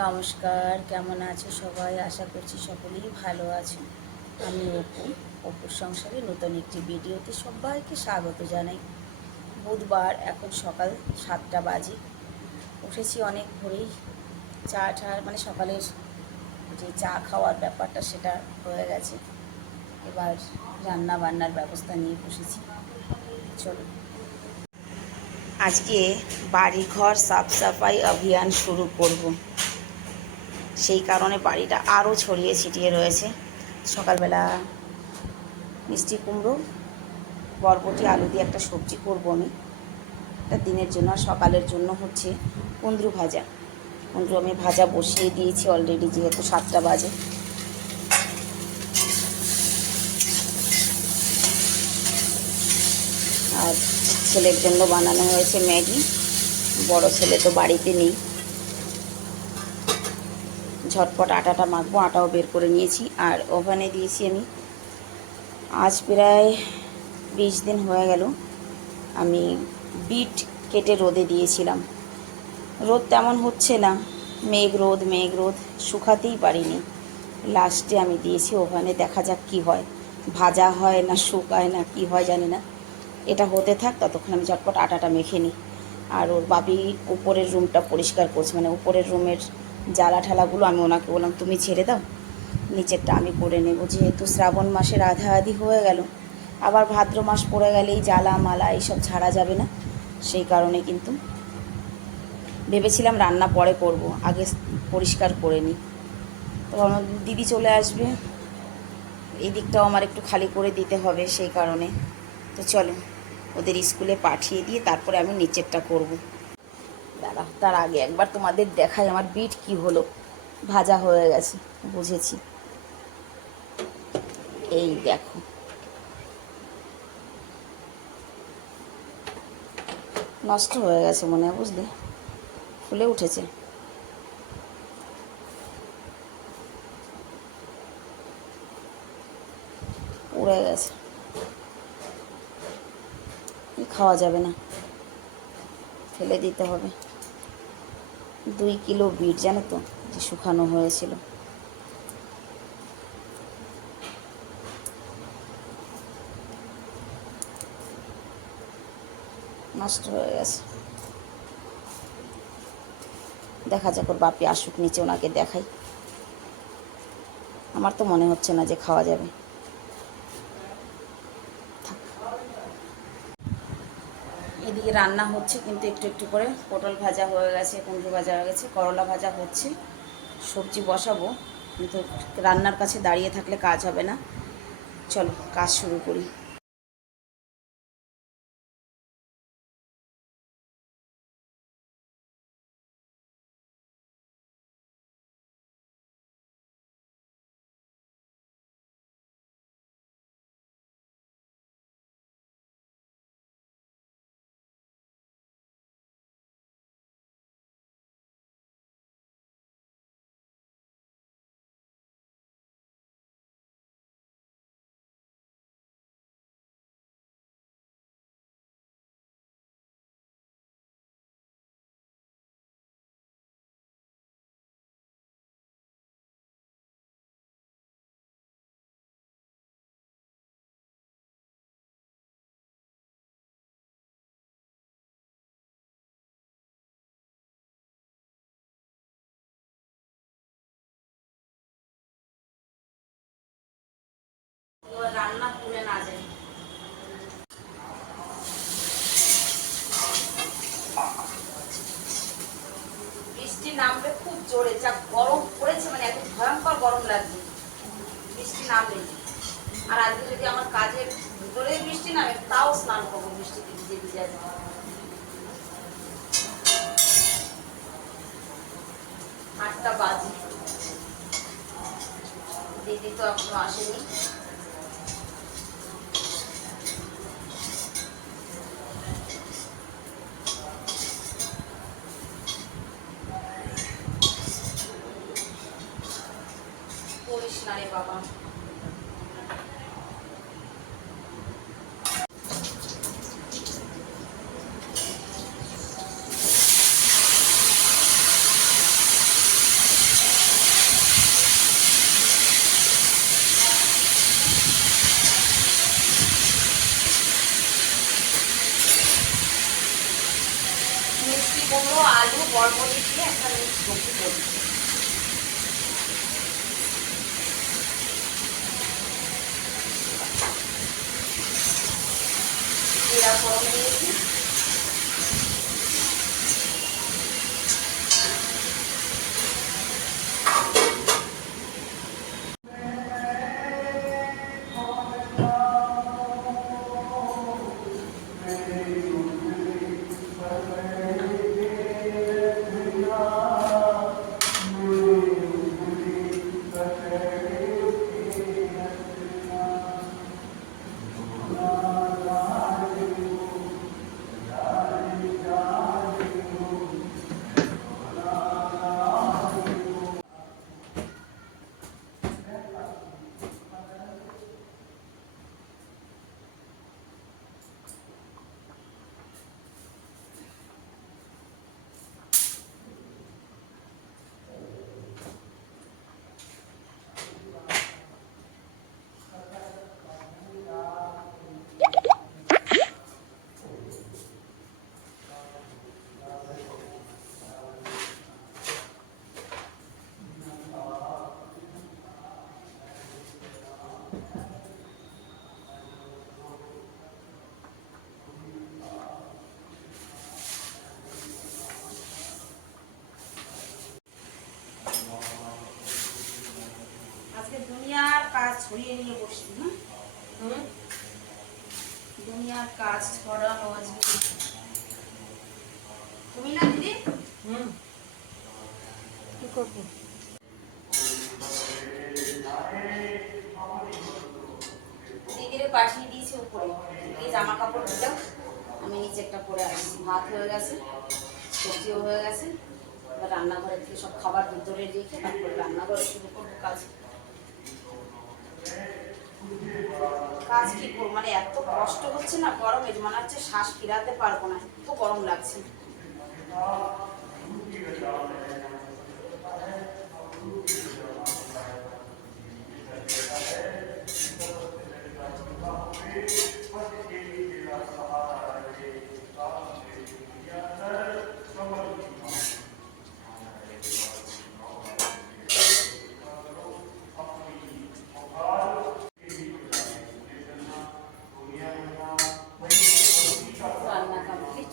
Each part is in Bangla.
নমস্কার, কেমন আছো সবাই? আশা করছি সকলেই ভালো আছো। আমি অপুর সংসারে নতুন একটি ভিডিওতে সবাইকে স্বাগত জানাই। বুধবার, এখন সকাল 7টা বাজে। উঠেছি অনেক ভোরেই। চা মানে সকালের যে চা খাওয়ার ব্যাপারটা সেটা হয়ে গেছে। এবার রান্না বান্নার ব্যবস্থা নিয়ে বসেছি। চলো, আজকে বাড়িঘর সাফ সাফাই অভিযান শুরু করব। সেই কারণে বাড়িটা আরও ছড়িয়ে ছিটিয়ে রয়েছে। সকালবেলা মিষ্টি কুমড়ো, বরবটি, আলু দিয়ে একটা সবজি করব আমি। এটা দিনের জন্য। আর সকালের জন্য হচ্ছে কুঁদরু ভাজা। কুঁদরু আমি ভাজা বসিয়ে দিয়েছি অলরেডি, যেহেতু 7টা বাজে। আর ছেলের জন্য বানানো হয়েছে ম্যাগি। বড় ছেলে তো বাড়িতে নেই। ঝটপট আটাটা মাখবো, আটাও বের করে নিয়েছি। আর ওভেনে দিয়েছি আমি। আজ প্রায় 20 দিন হয়ে গেল আমি বিট কেটে রোদে দিয়েছিলাম। রোদ তেমন হচ্ছে না, মেঘ রোদ, শুকাতেই পারিনি। লাস্টে আমি দিয়েছি ওভেনে, দেখা যাক কি হয়, ভাজা হয় না শুকায় না কি হয় জানি না। এটা হতে থাক, ততক্ষণ আমি ঝটপট আটাটা মেখে নিই। আর ওর বাবি উপরের রুমটা পরিষ্কার করছে, মানে উপরের রুমের জ্বালা ঠালাগুলো আমি ওনাকে বললাম তুমি ছেড়ে দাও, নিচেরটা আমি করে নেব। যেহেতু শ্রাবণ মাসের আধা আধি হয়ে গেল, আবার ভাদ্র মাস পড়ে গেলেই জ্বালা মালা এইসব ছাড়া যাবে না। সেই কারণে কিন্তু ভেবেছিলাম রান্না পরে করব, আগে পরিষ্কার করে নিই। তো আমার দিদি চলে আসবে, এই দিকটাও আমার একটু খালি করে দিতে হবে, সেই কারণে। তো চলো, ওদের স্কুলে পাঠিয়ে দিয়ে তারপরে আমি নিচেরটা করব। দাঁড়া, তার আগে একবার তোমাদের দেখাই আমার বিট কি হলো। ভাজা হয়ে গেছে, বুঝেছি। এই দেখো, নষ্ট হয়ে গেছে মনে হয়, বুঝলে, ফুলে উঠেছে। উড়ে গেছে, খাওয়া যাবে না, ফেলে দিতে হবে। 2 কিলো বিট, জানো তো, যে শুকানো হয়েছিল। নষ্ট হয়ে গেছে। দেখা যাক, ওর বাপি আসুক নিচে, ওনাকে দেখাই। আমার তো মনে হচ্ছে না যে খাওয়া যাবে। এদিকে রান্না হচ্ছে, কিন্তু একটু একটু করে। পটল ভাজা হয়ে গেছে, কুমড়ো ভাজা হয়ে গেছে, করলা ভাজা হচ্ছে। সবজি বসাবো, কিন্তু রান্নার কাছে দাঁড়িয়ে থাকলে কাজ হবে না। চলো, কাজ শুরু করি। রান্না পুড়ে না যায়। বৃষ্টি নামবে খুব জোরে, যা গরম পড়েছে, মানে এত ভয়ঙ্কর গরম লাগছে বৃষ্টি নামবে। আর আজকে যদি আমার কাজের ভিতরে বৃষ্টি নামে, তাও স্নান করবো বৃষ্টিতে ভিজে ভিজে। 8টা বাজে, দিদি তো এখনো আসেনি। করিস না রে বাবা। বরবটি দিয়ে একটা মিক্স সবজি করবো। জিরা ফোড়ন দিয়েছি, আজকে দুনিয়ার কাজ ছড়িয়ে নিয়ে বসছি। দুনিয়ার কাজ ছড়ানো আজকে। তুমি না দিদি? কি করবো? দিদিরে পাঠিয়ে দিয়েছি উপরে, এই জামা কাপড় দিতে আমি নিচে একটা পরে আসছি। ভাত হয়ে গেছে, সবজিও হয়ে গেছে, এবার রান্নাঘরে থেকে সব খাবার ভিতরে রেখে তারপরে রান্নাঘরে শুরু করবো কাজ। কাজ কি করবো, মানে এত কষ্ট হচ্ছে না গরমে, মনে হচ্ছে শ্বাস ফিরাতে পারবো না, এত গরম লাগছে। রান্না কমপ্লিট।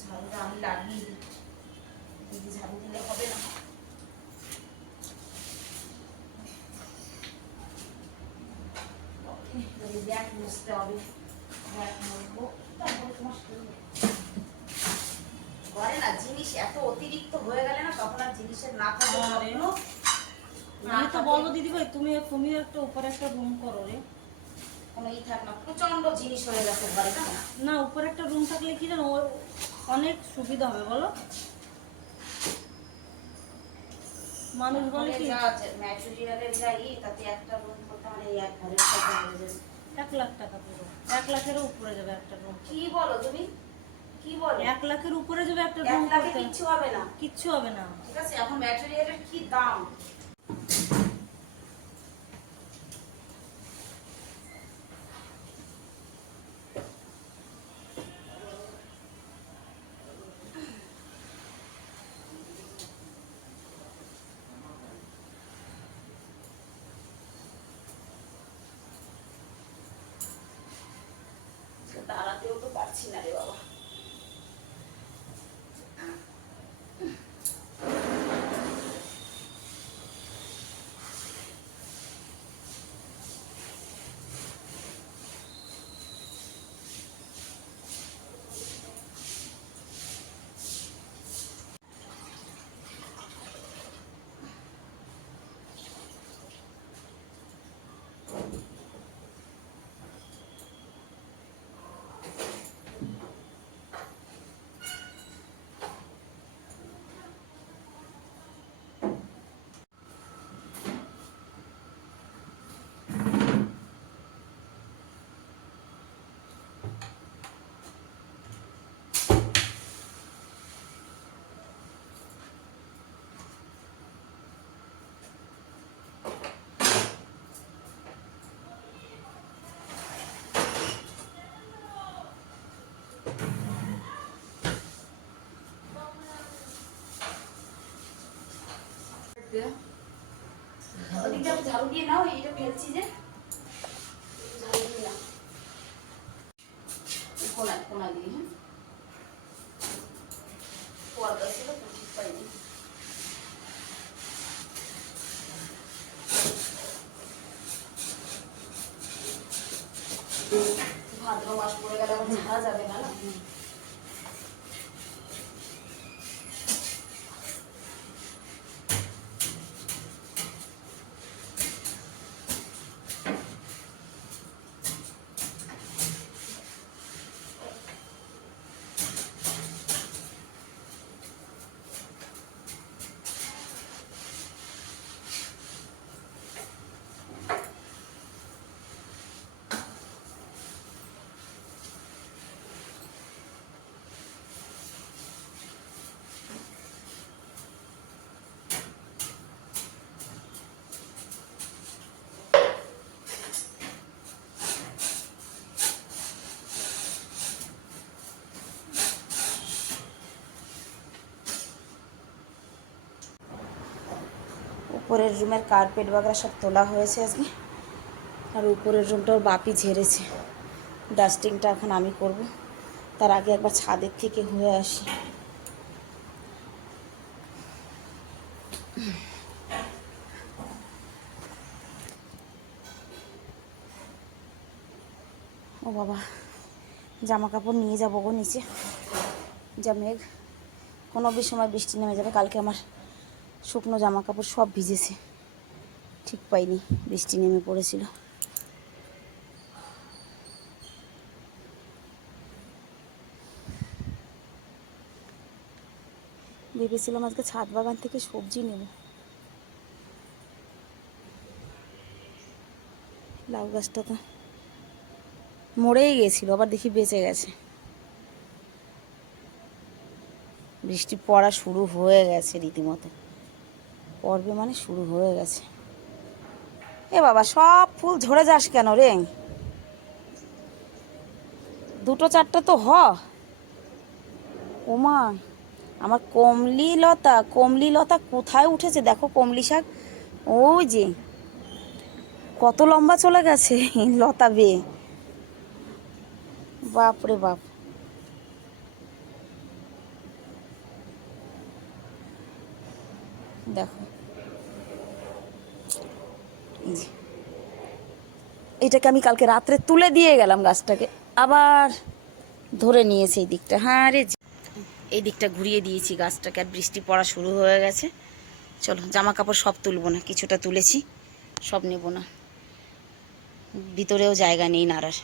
ঝাড়ুটা আমি লাগিয়ে দিই, দিদি ঝাড়ু দিলে হবে না। ব্যাগ মুছতে হবে, ব্যাগ মুছবো তারপরে তোমার ঘরে না জিনিস এত অতিরিক্ত হয়ে গেলে না তখন আর জিনিসের না থাকে। আমি তো বলবো দিদি ভাই তুমি একটা উপরে একটা রুম করো রে, কোনো ই থাক না, প্রচন্ড জিনিস হয়ে গেছে ঘরে না। না উপরে একটা রুম থাকলে কি জানো অনেক সুবিধা হবে বলো। মানুষ বলে কি ম্যাটেরিয়ালের যাই তাতে একটা রুম করতে মানে এক ঘরের টাকা হয়ে যাবে 1 লাখ টাকা পুরো 1 লাখেরও উপরে যাবে একটা রুম। কি বলো তুমি, কি বলো? 1 লাখের উপরে যাবে একটা 1 রুম লাখে করতে। কিচ্ছু হবে না, কিচ্ছু হবে না। ঠিক আছে? এখন ম্যাটেরিয়ালের কি দাম। পারছি না রে বাবা। ওদিকটা ঝাড়ু দিয়ে নাও, এইটা ফেলছি যে ঝাড়ু দিয়ে নাও কোনায় কোনা দিয়ে। হ্যাঁ পর্দা ছিল তো ঠিক পাইনি। ভাদ্র মাস পড়ে গেলে আমার ঝাড়া যাবে না না। উপরের রুমের কার্পেট বাগড়া সব তোলা হয়েছে আজকে, আর উপরের রুমটাও বাপি ঝেড়েছে। ডাস্টিংটা এখন আমি করব, তার আগে একবার ছাদের থেকে হয়ে আসি। ও বাবা, জামা কাপড় নিয়ে যাবো গো নিচে, যা মেঘ, কোনো সময় বৃষ্টি নেমে যাবে। কালকে আমার শুকনো জামা কাপড় সব ভিজেছে, ঠিক পাইনি, বৃষ্টি নেমে পড়েছিল। ভেবেছিলাম আজকে ছাদ বাগান থেকে সবজি নেব, লাউ গাছটা তো মরেই গেছিলো, আবার দেখি বেঁচে গেছে। বৃষ্টি পড়া শুরু হয়ে গেছে রীতিমতো, পড়বে মানে শুরু হয়ে গেছে। এ বাবা, সব ফুল ঝরে যাস কেন রে? দুটো চারটা তো ওমা, আমার কমলি লতা কোথায় উঠেছে দেখো। কমলি শাক ওই যে কত লম্বা চলে গেছে লতা বেয়ে, বাপ রে বাপ। দেখো এই যে, এটাকে আমি কালকে রাত্রে তুলে দিয়ে গেলাম গাছটাকে, আবার ধরে নিয়েছে এই দিকটা। হ্যাঁ রে, এই দিকটা ঘুরিয়ে দিয়েছি গাছটাকে, আর বৃষ্টি পড়া শুরু হয়ে গেছে। চলো, জামা কাপড় সব তুলবো না, কিছুটা তুলেছি, সব নেব না, ভিতরেও জায়গা নেই নাড়ার।